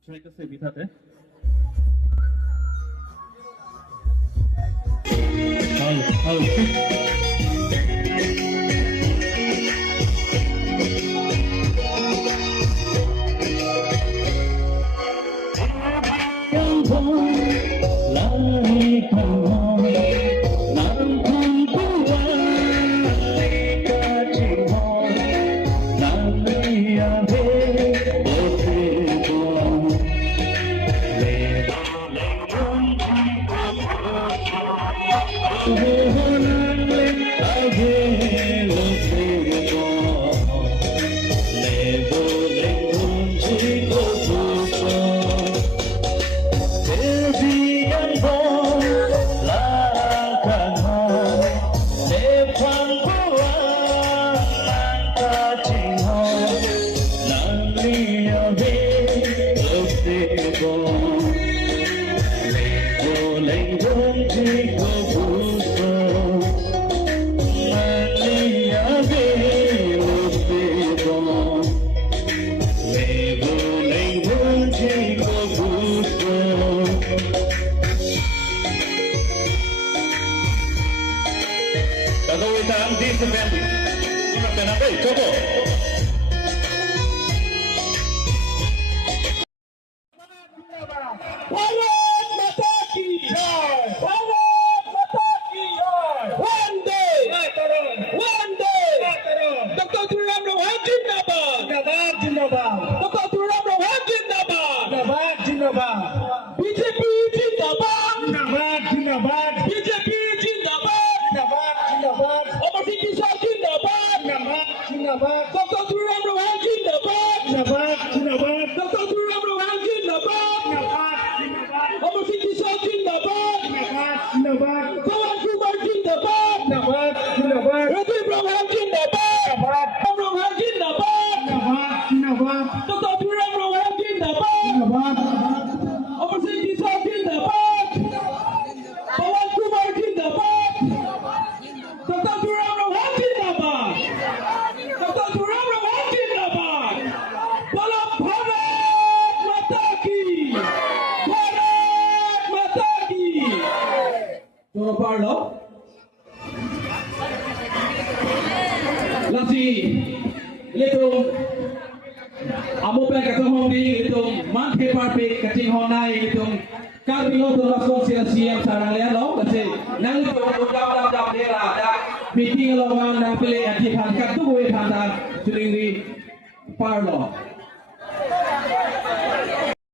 Try kasi bitat eh. Kagawitan din sa band. Hey, cobo. BJP जिंदाबाद जिंदाबाद BJP जिंदाबाद जिंदाबाद ओबीसी किसान जिंदाबाद जिंदाबाद डॉक्टर तुराम रोहन जिंदाबाद जिंदाबाद डॉक्टर तुराम रोहन जिंदाबाद ओबीसी किसान जिंदाबाद जिंदाबाद पवन कुमार जिंदाबाद जिंदाबाद राजीव रोहन जिंदाबाद रोहन जिंदाबाद डॉक्टर तुराम रोहन जिंदाबाद ओबीसी किसान जिंदाबाद पवन कुमार जिंदाबाद डॉक्टर तुराम रोहन जिंदाबाद डॉक्टर तुराम रोहन जिंदाबाद बोलो भारत माता की Toro Parlo Lasi Litung Amo pe katong di litung mangke parpe kacing honai litung Karbilo to responsibility yang sarang lian lo kasi nang litung dap dera da meeting lo man nang pili atihan katu gue tanda tuling di Parlo